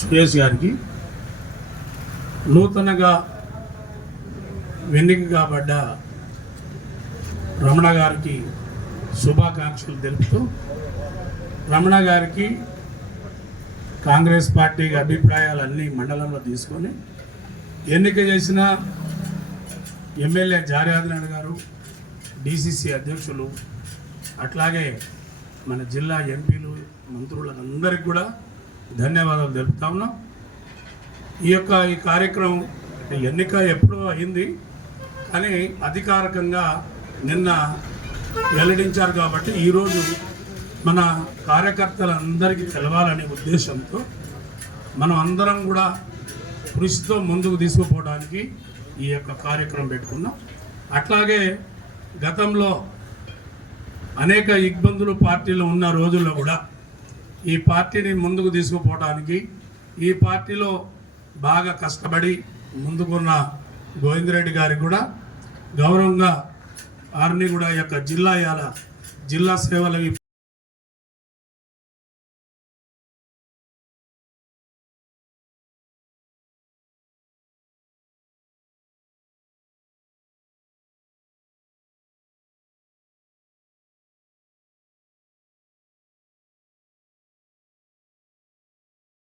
సురేష్ గారికి నూతనంగా ఎన్నిక కాబడ్డ రమణ గారికి శుభాకాంక్షలు తెలుపుతూ రమణ గారికి కాంగ్రెస్ పార్టీ అభిప్రాయాలన్నీ మండలంలో తీసుకొని ఎన్నిక చేసిన ఎమ్మెల్యే జార్యాదనాయుడు గారు, డిసిసి అధ్యక్షులు, అట్లాగే మన జిల్లా ఎంపీలు, మంత్రులందరికీ కూడా ధన్యవాదాలు తెలుపుతా ఉన్నాం. ఈ కార్యక్రమం ఎన్నిక ఎప్పుడో అయింది, కానీ అధికారికంగా నిన్న వెల్లడించారు కాబట్టి ఈరోజు మన కార్యకర్తలందరికీ తెలవాలనే ఉద్దేశంతో మనం అందరం కూడా కృషితో ముందుకు తీసుకుపోవడానికి ఈ యొక్క కార్యక్రమం పెట్టుకున్నాం. అట్లాగే గతంలో అనేక ఇబ్బందులు పార్టీలో ఉన్న రోజుల్లో కూడా ఈ పార్టీని ముందుకు తీసుకుపోవడానికి, ఈ పార్టీలో బాగా కష్టపడి ముందుకున్న గోవిందరెడ్డి గారికి కూడా గౌరవంగా ఆర్ని కూడా యొక్క జిల్లా సేవలు